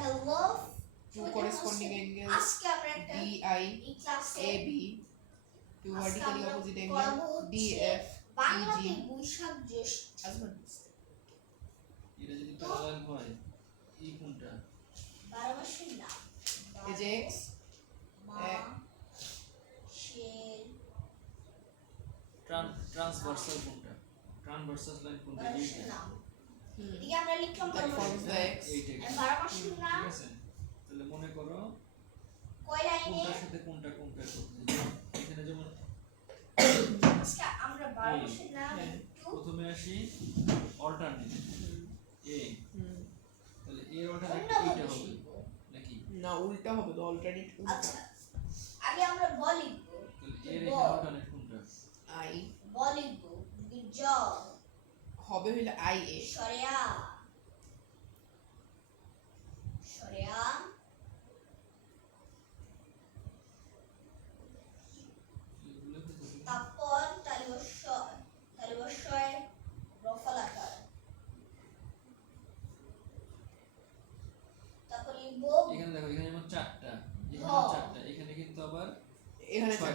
Hello two corresponding angles আজকে আমরা একটা DI এই ক্লাসে AB, two আজকে vertically আমরা opposite করব angle হচ্ছে DF বাংলাতে EG বৈশাখ জ্যৈষ্ঠ husband এটা যদি প্যারালাল হয় এই কোনটা 12 মাসের নাম এই যে X মাসের ট্রান্সভার্সাল কোনটা ট্রান্সভার্সাল লাইন কোনটা এইটা নাম এদিকে আমরা লিখলাম that 12 forms the X এইটা 12 মাসের নাম ঠিক আছে তাহলে মনে করো কয় লাইনে কোনটার সাথে কোনটা কম্পেয়ার করতে এখানে যেমন আজকে আমরা 12 মাসের নাম হ্যাঁ। একটু প্রথমে আসি অল্টারনেট এ তাহলে এর অল্টারনেট অন্যভাবে এইটা হবে শিখবো। নাকি না উল্টা হবে তো অল্টারনেট উল্টা আচ্ছা আগে আমরা ব লিখবো তাহলে এর এখানে অল্টারনেট কোনটা I ব লিখবো জ হবে হইলে IA সরেয়া সরেয়া এগুলো তো দেখি। তারপর তালিবস্যয় রফলাকার তারপর লিখবো এখানে দেখো এখানে যেমন চারটা এখানে হ্যাঁ। চারটা এখানে কিন্তু আবার এখানে ছয়টা